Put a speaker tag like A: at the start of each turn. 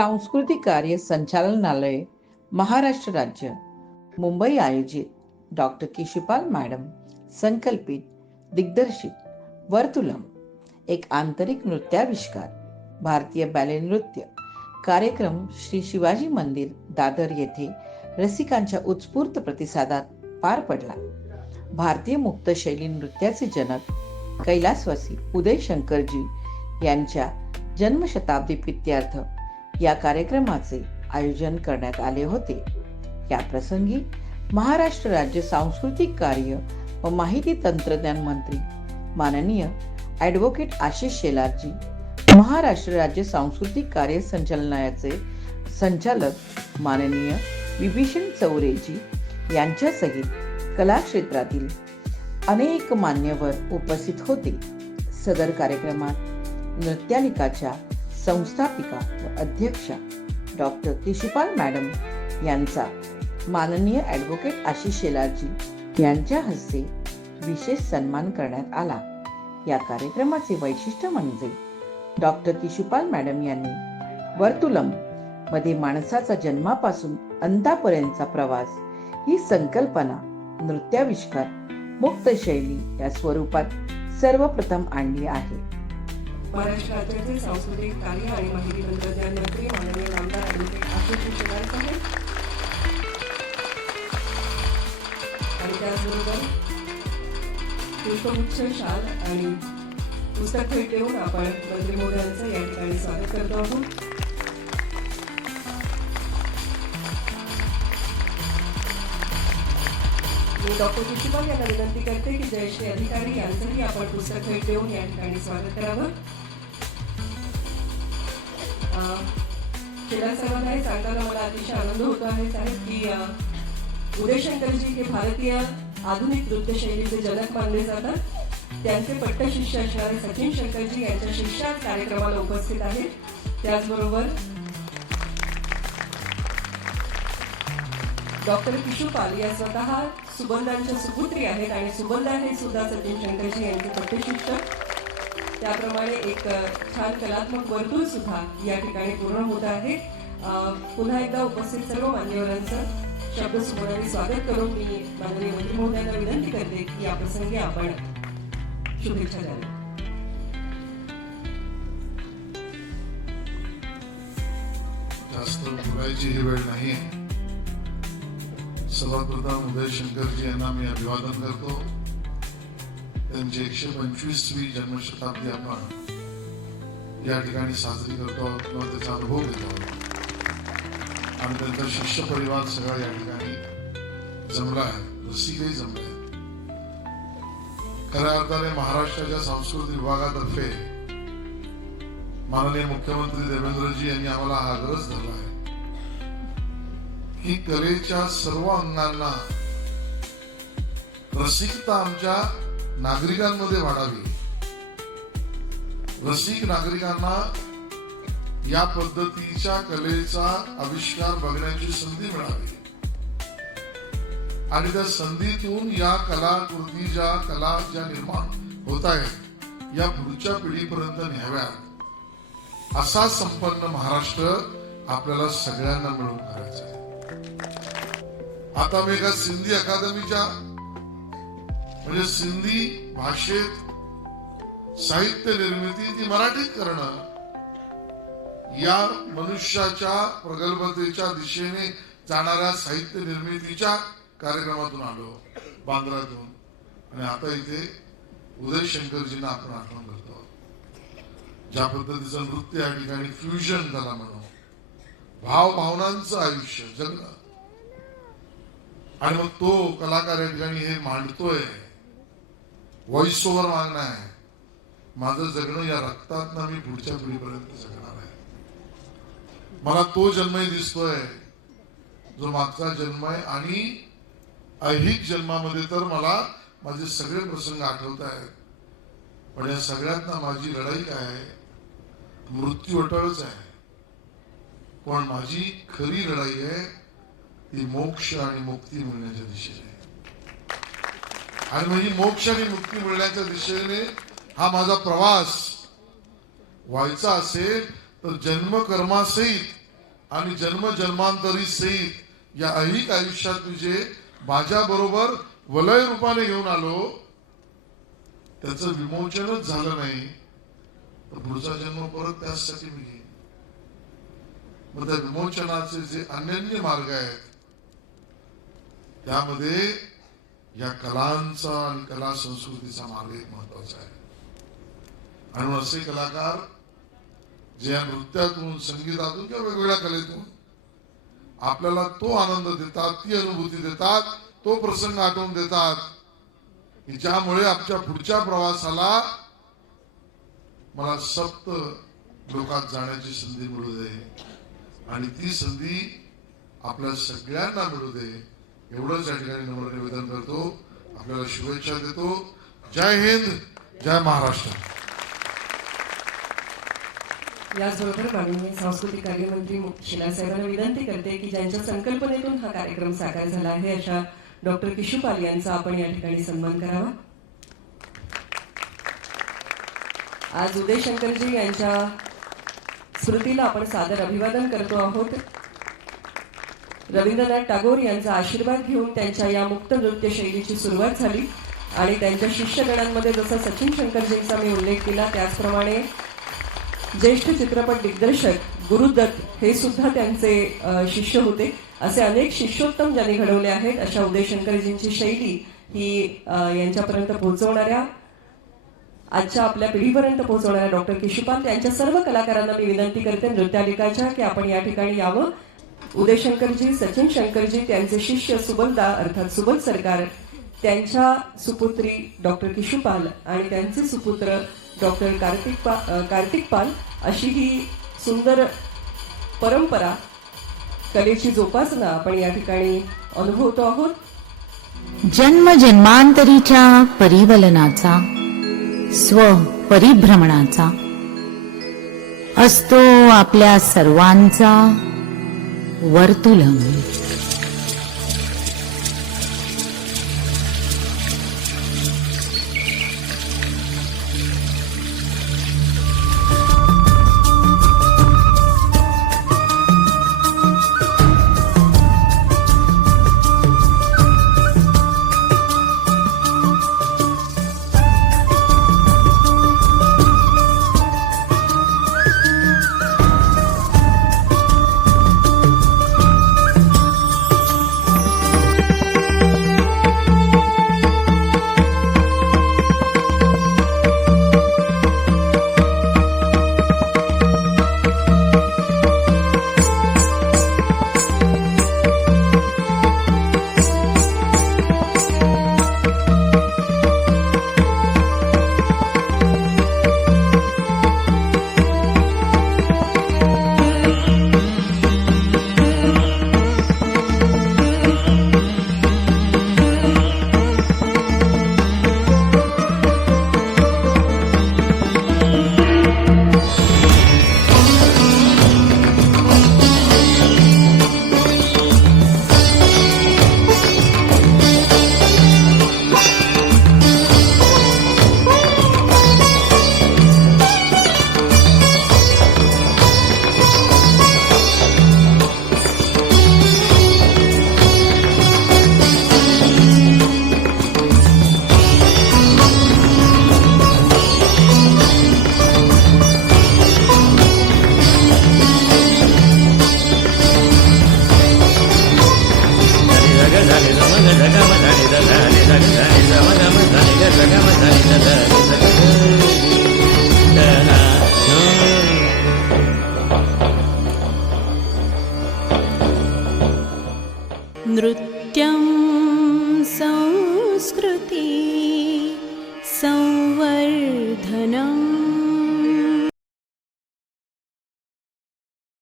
A: सांस्कृतिक कार्य संचालनालय महाराष्ट्र राज्य. मुंबई आयोजित. डॉक्टर केशुपाल मॅडम संकल्पित दिग्दर्शित वर्तुलम. एक आंतरिक नृत्याविष्कार भारतीय बॅले नृत्य. कार्यक्रम श्री शिवाजी मंदिर दादर येथे रसिकांच्या उत्स्फूर्त प्रतिसादात पार पडला. भारतीय मुक्त शैली नृत्याचे जनक कैलासवासी उदय शंकरजी यांच्या जन्मशताब्दी प्रित्यर्थ या कार्यक्रमाचे आयोजन करण्यात आले होते. या प्रसंगी महाराष्ट्र राज्य सांस्कृतिक कार्य व माहिती तंत्रज्ञान मंत्री माननीय ॲडव्होकेट आशिष शेलारजी महाराष्ट्र राज्य सांस्कृतिक कार्य संचालनालयाचे संचालक माननीय विभीषण चौरेजी यांच्यासहित कला क्षेत्रातील अनेक मान्यवर उपस्थित होते. सदर कार्यक्रमात नृत्यालिकाच्या संस्थापिका व अध्यक्षा डॉक्टर किशुपाल मॅडम यांचा माननीय ॲडव्होकेट आशिष शेलारजी यांच्या हस्ते विशेष सन्मान करण्यात आला. या कार्यक्रमाचे वैशिष्ट्य म्हणजे डॉक्टर किशुपाल मॅडम यांनी वर्तुलममध्ये माणसाचा जन्मापासून अंतापर्यंतचा प्रवास ही संकल्पना नृत्याविष्कार मुक्त शैली या स्वरूपात सर्वप्रथम आणली आहे.
B: महाराष्ट्र राज्याचे सांस्कृतिक कार्य आणि माहिती तंत्रज्ञान मंत्री माननीय आमदार ॲडव्होकेट आशिष शेलार साहेब आणि त्याचबरोबर पुष्पगुच्छ शाल आणि पुस्तक भेट देऊन आपण मंत्री महोदयांचं या ठिकाणी स्वागत करतो आहोत मी डॉक्टर किशुपाल यांना विनंती करते की जयश्री अधिकारी यांचंही आपण पुस्तक भेट देऊन या ठिकाणी स्वागत करावं. शेलार सर्वांना हे सांगताना मला अतिशय आनंद होतो आहे साहेब की उदय शंकरजी हे भारतीय आधुनिक नृत्यशैलीचे जनक मानले जातात. त्यांचे पट्टशिष्य असणारे सचिन शंकरजी यांच्या शिष्या कार्यक्रमाला उपस्थित आहेत. त्याचबरोबर डॉक्टर किशोपाल या स्वतः सुबंधांच्या सुपुत्री आहेत आणि सुबंधा हे सुद्धा सचिन शंकरजी यांचे पट्टशिष्य त्याप्रमाणे एक छान कलात्मक वर्तुळ सुद्धा या ठिकाणी पूर्ण होत आहे. पुन्हा एकदा उपस्थित सर्व मान्यवरांचं शब्द सुमोराने स्वागत करून मी माननीय मंत्री महोदयांना विनंती करते की या प्रसंगी आपण शुभेच्छा द्याव्या
C: जास्त बोलायची ही वेळ नाही सर्वात प्रथम उदय शंकरजी यांना मी अभिवादन करतो. त्यांची एकशे पंचवीसवी जन्मशताब्दी आपण या ठिकाणी साजरी करतो आहोत किंवा त्याचा अनुभव घेतो आहोत आणि त्यांचा शिष्य परिवार सगळा या ठिकाणी जमला आहे रसिकही जमले आहेत खऱ्या अर्थाने महाराष्ट्राच्या सांस्कृतिक विभागातर्फे माननीय मुख्यमंत्री देवेंद्रजी यांनी आम्हाला हा आग्रह धरला आहे की कलेच्या सर्व अंगांना रसिकता आमच्या नागरिकांमध्ये वाढावी. रसिक नागरिकांना या पद्धतीच्या कलेचा आविष्कार बघण्याची संधी मिळावी. आणि त्या संधीतून या कलाकृती ज्या कला ज्या निर्माण होत आहेत या पुढच्या पिढीपर्यंत न्याव्यात. असा संपन्न महाराष्ट्र आपल्याला सगळ्यांना मिळून करायचा आहे. आता मी एका सिंधी अकादमीच्या म्हणजे सिंधी भाषेत साहित्य निर्मिती ती मराठीत करणं या मनुष्याच्या प्रगल्भतेच्या दिशेने जाणाऱ्या साहित्य निर्मितीच्या कार्यक्रमातून आलो बांद्रातून. आणि आता इथे उदय शंकरजींना आपण आठवण करतो. ज्या पद्धतीचं नृत्य या ठिकाणी फ्युजन त्याला म्हणू भाव भावनांचं आयुष्य जगणं आणि मग तो कलाकार या ठिकाणी हे मांडतोय. व्हॉइस ओव्हर मागणं आहे. माझं जगणं या रक्तात मी पुढच्या पिढीपर्यंत जगणार आहे. मला तो जन्मही दिसतोय जो मागचा जन्म आहे आणि ऐहिक जन्मामध्ये तर मला माझे सगळे प्रसंग आठवत आहेत. पण या सगळ्यात माझी लढाई काय आहे? मृत्यू अटळच आहे. पण माझी खरी लढाई आहे ती मोक्ष आणि मुक्ती मिळण्याच्या दिशेने. आणि म्हणजे मोक्ष आणि मुक्ती मिळण्याच्या दिशेने हा माझा प्रवास व्हायचा असेल तर जन्म कर्मासहित आणि जन्म जन्मांतरी सहित या ऐहिक आयुष्यात मी जे माझ्या बरोबर वलय रूपाने घेऊन आलो. त्याचं विमोचनच झालं नाही. तर पुढचा जन्म परत त्याचसाठी मी घेईन. मग त्या विमोचनाचे जे अन्य मार्ग आहेत त्यामध्ये या कलांचा आणि कला संस्कृतीचा मार्ग एक महत्त्वाचा आहे. आणि असे कलाकार जे या नृत्यातून संगीतातून किंवा वेगवेगळ्या कलेतून आपल्याला तो आनंद देतात ती अनुभूती देतात तो प्रसंग आठवून देतात की ज्यामुळे आमच्या पुढच्या प्रवासाला मला सप्त लोकात जाण्याची संधी मिळू दे. आणि ती संधी आपल्या सगळ्यांना मिळू दे. एवढंच या ठिकाणी नम्र निवेदन करतो. आपल्याला शुभेच्छा देतो. जय हिंद जय महाराष्ट्र.
B: याचबरोबर माननीय सांस्कृतिक कार्यमंत्री शिलासाहेबांना विनंती करते की ज्यांच्या संकल्पनेतून हा कार्यक्रम साकार झाला आहे अशा डॉक्टर किशुपाल यांचा आपण या ठिकाणी सन्मान करावा. आज उदय शंकरजी यांच्या स्मृतीला आपण सादर अभिवादन करतो आहोत. रवींद्रनाथ टागोर यांचा आशीर्वाद घेऊन त्यांच्या या मुक्त नृत्य शैलीची सुरुवात झाली. आणि त्यांच्या शिष्यगणांमध्ये जसा सचिन शंकरजींचा मी उल्लेख केला त्याचप्रमाणे ज्येष्ठ चित्रपट दिग्दर्शक गुरुदत्त हे सुद्धा त्यांचे शिष्य होते. असे अनेक शिष्योत्तम ज्यांनी घडवले आहेत अशा उदय शंकरजींची शैली ही यांच्यापर्यंत पोहोचवणाऱ्या आजच्या आपल्या पिढीपर्यंत पोहोचवणाऱ्या डॉक्टर किशुपाल त्यांच्या सर्व कलाकारांना मी विनंती करते नृत्यालिकाच्या की आपण या ठिकाणी यावं. उदय शंकरजी सचिन शंकरजी त्यांचे शिष्य सुबलदा अर्थात सुबल सरकार त्यांच्या सुपुत्री डॉक्टर किशुपाल आणि त्यांचे सुपुत्र डॉक्टर कार्तिक पा कार्तिक पाल अशी ही सुंदर परंपरा कलेची जोपासना आपण या ठिकाणी अनुभवतो आहोत.
D: जन्म जन्मांतरीच्या परिवलनाचा स्व परिभ्रमणाचा असतो आपल्या सर्वांचा वर्तुलम।